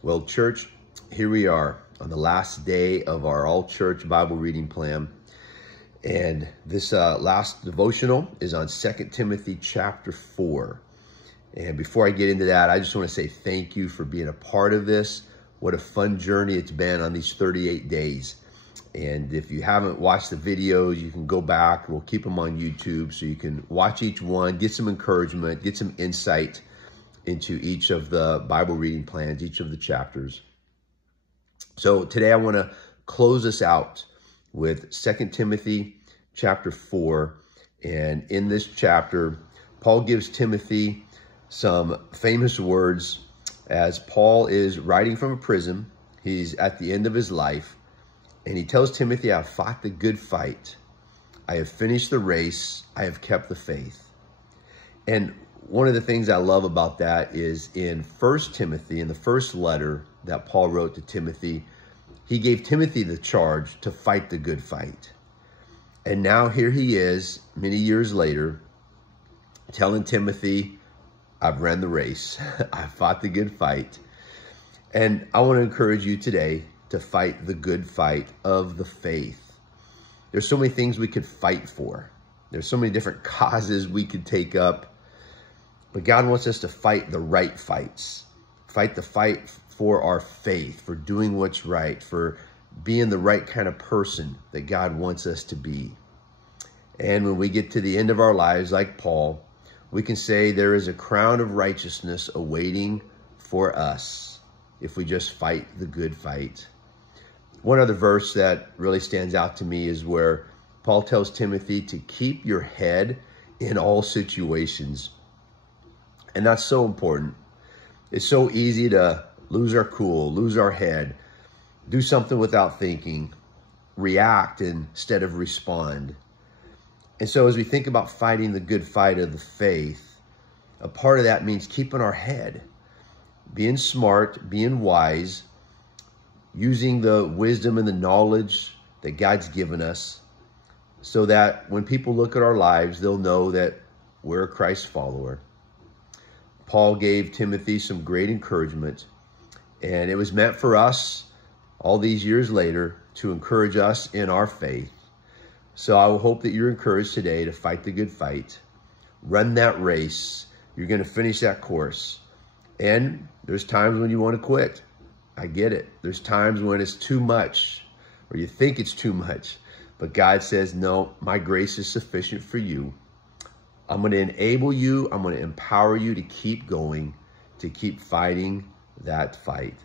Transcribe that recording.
Well, church, here we are on the last day of our all-church Bible reading plan. And this last devotional is on 2 Timothy chapter 4. And before I get into that, I just want to say thank you for being a part of this. What a fun journey it's been on these 38 days. And if you haven't watched the videos, you can go back. We'll keep them on YouTube so you can watch each one, get some encouragement, get some insight into each of the Bible reading plans, each of the chapters. So today I want to close us out with 2 Timothy chapter 4. And in this chapter, Paul gives Timothy some famous words as Paul is writing from a prison. He's at the end of his life. And he tells Timothy, I have fought the good fight. I have finished the race. I have kept the faith. And one of the things I love about that is in 1 Timothy, in the first letter that Paul wrote to Timothy, he gave Timothy the charge to fight the good fight. And now here he is, many years later, telling Timothy, I've ran the race. I've fought the good fight. And I want to encourage you today to fight the good fight of the faith. There's so many things we could fight for. There's so many different causes we could take up. But God wants us to fight the right fights. Fight the fight for our faith, for doing what's right, for being the right kind of person that God wants us to be. And when we get to the end of our lives, like Paul, we can say there is a crown of righteousness awaiting for us if we just fight the good fight. One other verse that really stands out to me is where Paul tells Timothy to keep your head in all situations. And that's so important. It's so easy to lose our cool, lose our head, do something without thinking, react instead of respond. And so as we think about fighting the good fight of the faith, a part of that means keeping our head, being smart, being wise, using the wisdom and the knowledge that God's given us so that when people look at our lives, they'll know that we're a Christ follower. Paul gave Timothy some great encouragement, and it was meant for us all these years later to encourage us in our faith. So I will hope that you're encouraged today to fight the good fight, run that race. You're going to finish that course. And there's times when you want to quit. I get it. There's times when it's too much or you think it's too much, but God says, no, my grace is sufficient for you. I'm going to enable you. I'm going to empower you to keep going, to keep fighting that fight.